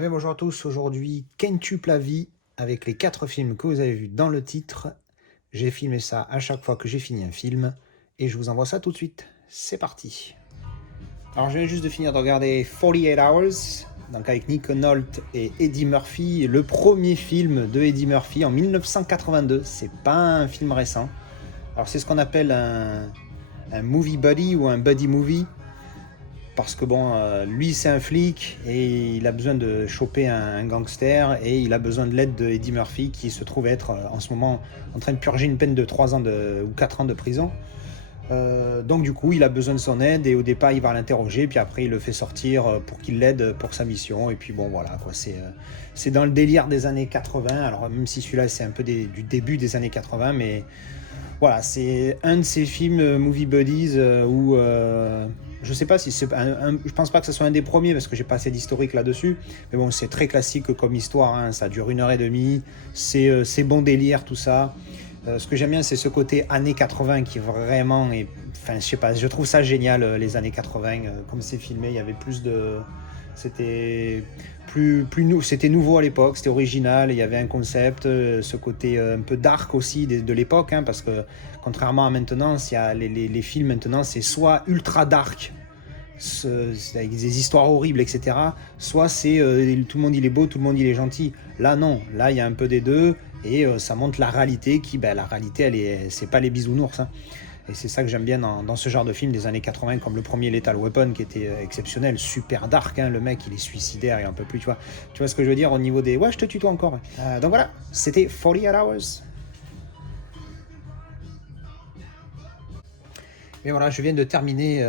Eh bien, bonjour à tous, aujourd'hui quintuple la vie avec les 4 films que vous avez vus dans le titre. J'ai filmé ça à chaque fois que j'ai fini un film et je vous envoie ça tout de suite. C'est parti. Alors je viens juste de finir de regarder 48 Hours, donc avec Nick Nolte et Eddie Murphy, le premier film de Eddie Murphy en 1982. C'est pas un film récent. Alors c'est ce qu'on appelle un movie buddy ou un buddy movie. Parce que bon, lui c'est un flic et il a besoin de choper un gangster et il a besoin de l'aide de Eddie Murphy qui se trouve être en ce moment en train de purger une peine de 3 ans ou 4 ans de prison. Donc du coup il a besoin de son aide et au départ il va l'interroger puis après il le fait sortir pour qu'il l'aide pour sa mission et puis bon voilà quoi, c'est dans le délire des années 80, alors même si celui-là c'est un peu du début des années 80, mais voilà, c'est un de ces films movie buddies où je sais pas si c'est je pense pas que ce soit un des premiers parce que j'ai pas assez d'historique là-dessus, mais bon c'est très classique comme histoire, hein, ça dure 1 h 30, c'est bon délire tout ça. Ce que j'aime bien c'est ce côté années 80 qui vraiment est, enfin je sais pas, je trouve ça génial les années 80 comme c'est filmé, il y avait plus de, c'était c'était nouveau à l'époque, c'était original, il y avait un concept, ce côté un peu dark aussi de l'époque, hein, parce que contrairement à maintenant, les films maintenant, c'est soit ultra dark, avec des histoires horribles, etc., soit c'est tout le monde il est beau, tout le monde il est gentil. Là non, là il y a un peu des deux, et ça montre la réalité qui, ben, la réalité, c'est pas les bisounours, hein. Et c'est ça que j'aime bien dans ce genre de film des années 80, comme le premier Lethal Weapon qui était exceptionnel, super dark, hein, le mec il est suicidaire, il en peut plus, tu vois ce que je veux dire au niveau des... Ouais, je te tutoie encore. Donc voilà, c'était 48 Hours. Et voilà, je viens de terminer,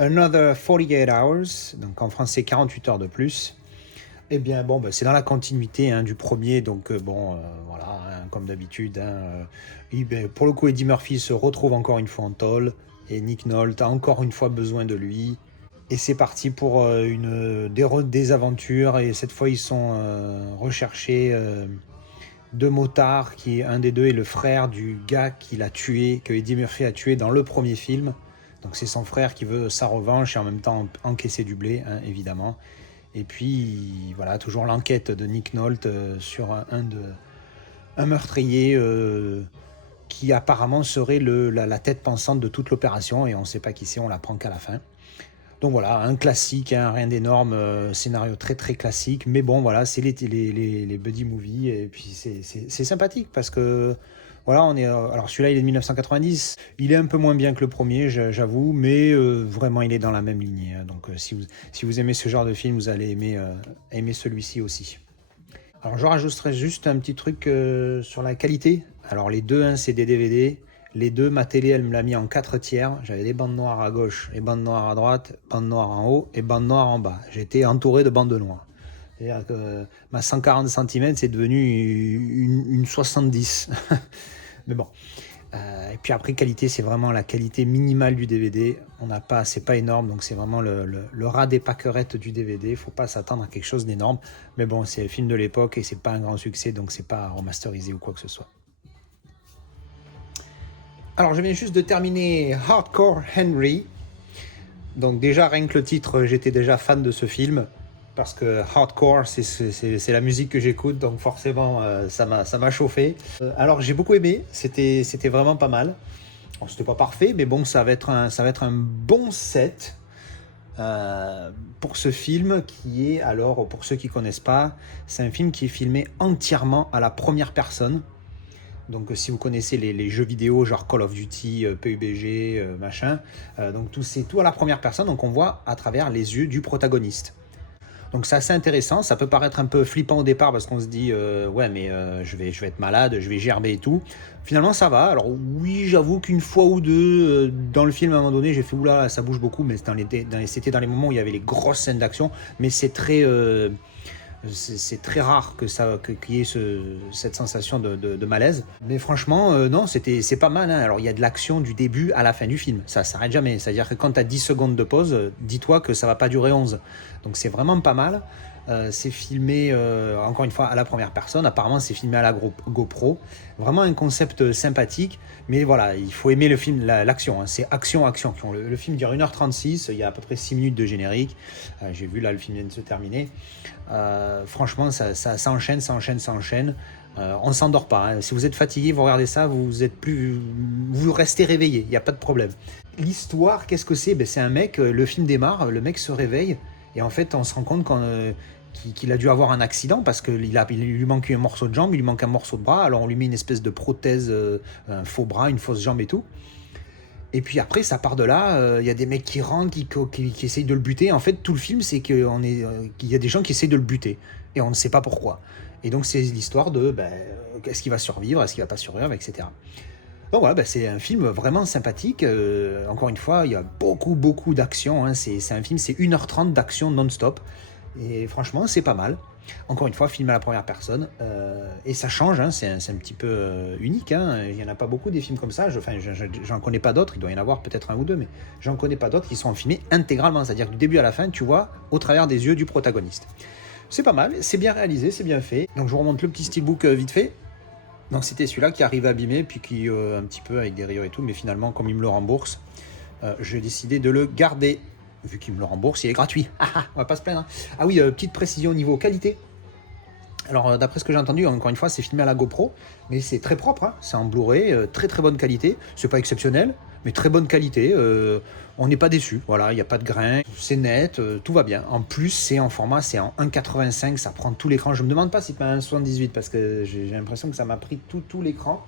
Another 48 Hours, donc en français 48 heures de plus. Eh bien, bon, bah, c'est dans la continuité, hein, du premier, donc voilà, hein, comme d'habitude. Hein, ben, pour le coup, Eddie Murphy se retrouve encore une fois en tôle, et Nick Nolte a encore une fois besoin de lui. Et c'est parti pour des aventures, et cette fois, ils sont recherchés. Deux motards, un des deux est le frère du gars que Eddie Murphy a tué dans le premier film. Donc c'est son frère qui veut sa revanche et en même temps encaisser du blé, hein, évidemment. Et puis voilà, toujours l'enquête de Nick Nolte sur un meurtrier qui apparemment serait la tête pensante de toute l'opération, et on ne sait pas qui c'est, on l'apprend qu'à la fin. Donc voilà, un classique, hein, rien d'énorme, scénario très très classique, mais bon voilà, c'est les buddy movies, et puis c'est sympathique parce que voilà, alors celui-là il est de 1990, il est un peu moins bien que le premier, j'avoue, mais vraiment il est dans la même lignée, hein. Donc si vous aimez ce genre de film, vous allez aimer celui-ci aussi. Alors je rajouterai juste un petit truc sur la qualité. Alors les deux, hein, c'est des DVD. Les deux, ma télé, elle me l'a mis en 4 tiers. J'avais des bandes noires à gauche et bandes noires à droite, bandes noires en haut et bandes noires en bas. J'étais entouré de bandes noires. C'est-à-dire que ma 140 cm, c'est devenu une 70. Mais bon. Et puis après, qualité, c'est vraiment la qualité minimale du DVD. C'est pas énorme, donc c'est vraiment le ras des pâquerettes du DVD. Il faut pas s'attendre à quelque chose d'énorme. Mais bon, c'est le film de l'époque et c'est pas un grand succès, donc c'est pas remasterisé ou quoi que ce soit. Alors, je viens juste de terminer Hardcore Henry. Donc déjà, rien que le titre, j'étais déjà fan de ce film. Parce que hardcore, c'est la musique que j'écoute, donc forcément, ça m'a chauffé. Alors j'ai beaucoup aimé, c'était vraiment pas mal. Alors, c'était pas parfait, mais bon, ça va être un bon set pour ce film qui est, alors pour ceux qui connaissent pas, c'est un film qui est filmé entièrement à la première personne. Donc si vous connaissez les jeux vidéo genre Call of Duty, PUBG, machin, donc c'est tout à la première personne, donc on voit à travers les yeux du protagoniste. Donc c'est assez intéressant, ça peut paraître un peu flippant au départ parce qu'on se dit ouais mais je vais être malade, je vais gerber et tout. Finalement ça va, alors oui j'avoue qu'une fois ou deux dans le film à un moment donné j'ai fait oula ça bouge beaucoup, mais c'était dans les moments où il y avait les grosses scènes d'action, mais c'est très rare qu'il y ait cette sensation de malaise. Mais franchement, non, c'est pas mal, hein. Alors, il y a de l'action du début à la fin du film. Ça s'arrête jamais. C'est-à-dire que quand tu as 10 secondes de pause, dis-toi que ça va pas durer 11. Donc, c'est vraiment pas mal. C'est filmé, encore une fois, à la première personne. Apparemment, c'est filmé à la GoPro. Vraiment un concept sympathique. Mais voilà, il faut aimer le film, l'action. Hein. C'est action, action, action. Le film dure 1h36. Il y a à peu près 6 minutes de générique. J'ai vu, là, le film vient de se terminer. Franchement, ça s'enchaîne, ça enchaîne, ça enchaîne. On ne s'endort pas. Hein. Si vous êtes fatigué, vous regardez ça, vous restez réveillé. Il n'y a pas de problème. L'histoire, qu'est-ce que c'est? C'est un mec, le film démarre, le mec se réveille. Et en fait, on se rend compte qu'il a dû avoir un accident parce qu'il lui manque un morceau de jambe, il lui manque un morceau de bras. Alors on lui met une espèce de prothèse, un faux bras, une fausse jambe et tout. Et puis après, ça part de là. Il y a des mecs qui rentrent, qui essayent de le buter. En fait, tout le film, c'est qu'il y a des gens qui essayent de le buter. Et on ne sait pas pourquoi. Et donc, c'est l'histoire de est-ce qu'il va survivre, est-ce qu'il va pas survivre, etc. Donc voilà, c'est un film vraiment sympathique. Encore une fois, il y a beaucoup, beaucoup d'action. Hein. C'est un film, c'est 1h30 d'action non-stop. Et franchement, c'est pas mal. Encore une fois, film à la première personne. Et ça change, hein. C'est un petit peu unique. Hein. Il n'y en a pas beaucoup des films comme ça. J'en connais pas d'autres. Il doit y en avoir peut-être un ou deux, mais j'en connais pas d'autres qui sont filmés intégralement. C'est-à-dire que du début à la fin, tu vois au travers des yeux du protagoniste. C'est pas mal, c'est bien réalisé, c'est bien fait. Donc je vous remonte le petit steelbook vite fait. Donc c'était celui-là qui arrive abîmé, puis qui un petit peu avec des rayures et tout, mais finalement comme il me le rembourse, j'ai décidé de le garder. Vu qu'il me le rembourse, il est gratuit. On va pas se plaindre. Hein. Ah oui, petite précision au niveau qualité. Alors d'après ce que j'ai entendu, encore une fois, c'est filmé à la GoPro, mais c'est très propre, hein. C'est en Blu-ray, très très bonne qualité. C'est pas exceptionnel, mais très bonne qualité. On n'est pas déçu. Voilà, il n'y a pas de grain, c'est net, tout va bien. En plus, c'est en format, c'est en 1,85, ça prend tout l'écran. Je me demande pas si c'est pas un 78 parce que j'ai l'impression que ça m'a pris tout l'écran.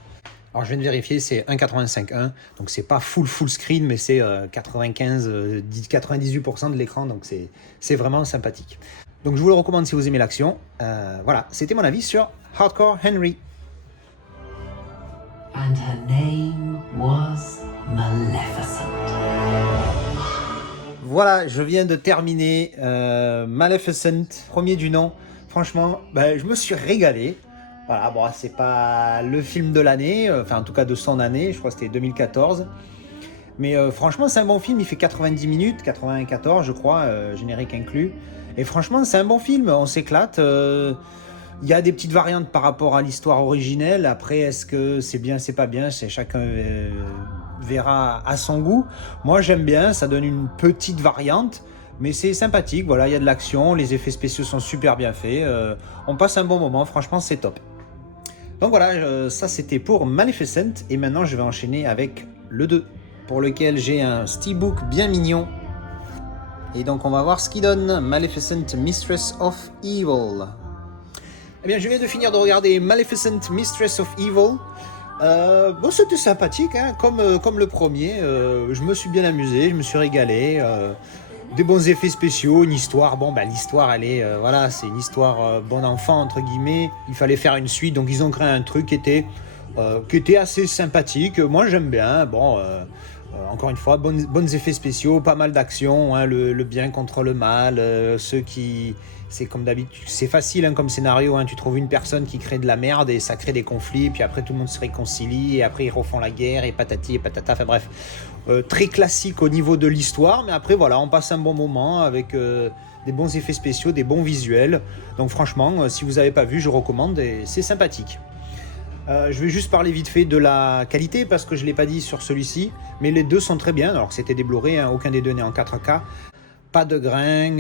Alors je viens de vérifier, c'est 1,85.1, donc c'est pas full screen, mais c'est 98% de l'écran, donc c'est vraiment sympathique. Donc je vous le recommande si vous aimez l'action. Voilà, c'était mon avis sur Hardcore Henry. And her name was Maleficent. Voilà, je viens de terminer Maleficent, premier du nom. Franchement, je me suis régalé. Voilà, bon, c'est pas le film de l'année, enfin en tout cas de son année, je crois que c'était 2014. Mais franchement, c'est un bon film, il fait 90 minutes, 94 je crois, générique inclus. Et franchement, c'est un bon film, on s'éclate. Il y a des petites variantes par rapport à l'histoire originelle. Après, est-ce que c'est bien, c'est pas bien, c'est chacun verra à son goût. Moi, j'aime bien, ça donne une petite variante. Mais c'est sympathique, voilà, il y a de l'action, les effets spéciaux sont super bien faits. On passe un bon moment, franchement, c'est top. Donc voilà, ça c'était pour Maleficent. Et maintenant, je vais enchaîner avec le 2. Pour lequel j'ai un steelbook bien mignon. Et donc on va voir ce qu'il donne. Maleficent Mistress of Evil. Eh bien je viens de finir de regarder Maleficent Mistress of Evil. Bon, c'était sympathique, hein, comme le premier. Je me suis bien amusé, je me suis régalé. Des bons effets spéciaux, une histoire. Bon, l'histoire, elle est, voilà, c'est une histoire bon enfant entre guillemets. Il fallait faire une suite, donc ils ont créé un truc qui était assez sympathique. Moi, j'aime bien. Bon, encore une fois, bons effets spéciaux, pas mal d'action, hein, le bien contre le mal, ceux qui... C'est comme d'habitude, c'est facile hein, comme scénario, hein, tu trouves une personne qui crée de la merde et ça crée des conflits, puis après tout le monde se réconcilie, et après ils refont la guerre, et patati et patata, enfin bref. Très classique au niveau de l'histoire, mais après voilà, on passe un bon moment avec des bons effets spéciaux, des bons visuels. Donc franchement, si vous n'avez pas vu, je recommande, et c'est sympathique. Je vais juste parler vite fait de la qualité parce que je ne l'ai pas dit sur celui-ci, mais les deux sont très bien. Alors que c'était des Blu-ray, hein, aucun des deux n'est en 4K. Pas de grain,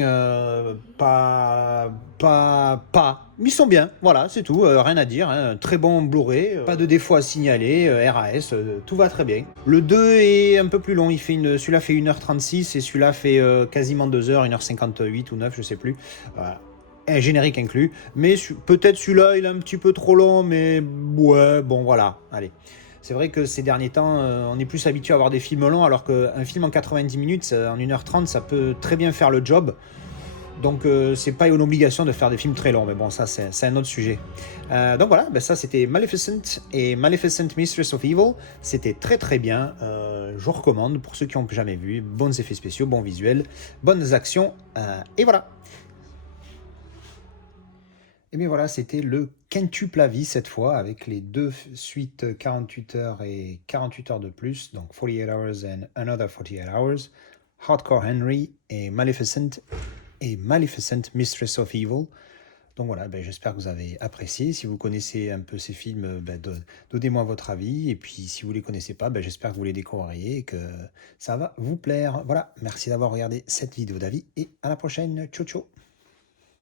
ils sont bien, voilà, c'est tout, rien à dire. Hein. Très bon Blu-ray, pas de défaut à signaler, RAS, tout va très bien. Le 2 est un peu plus long, celui-là fait 1h36 et celui-là fait quasiment 2h, 1h58 ou 9, je sais plus. Voilà. Un générique inclus, mais peut-être celui-là il est un petit peu trop long, mais ouais, bon voilà, allez. C'est vrai que ces derniers temps, on est plus habitué à voir des films longs, alors qu'un film en 90 minutes, en 1h30, ça peut très bien faire le job. Donc c'est pas une obligation de faire des films très longs, mais bon, ça c'est un autre sujet. Donc voilà, ça c'était Maleficent et Maleficent Mistress of Evil. C'était très très bien, je vous recommande pour ceux qui n'ont jamais vu. Bons effets spéciaux, bons visuels, bonnes actions, et voilà. Et bien voilà, c'était le quintuple à vie cette fois, avec les deux suites 48 heures et 48 heures de plus, donc 48 Hours and Another 48 Hours, Hardcore Henry et Maleficent et Maleficent, Mistress of Evil. Donc voilà, ben, j'espère que vous avez apprécié. Si vous connaissez un peu ces films, ben, donnez-moi votre avis. Et puis si vous ne les connaissez pas, ben, j'espère que vous les découvririez et que ça va vous plaire. Voilà, merci d'avoir regardé cette vidéo d'avis et à la prochaine. Ciao ciao.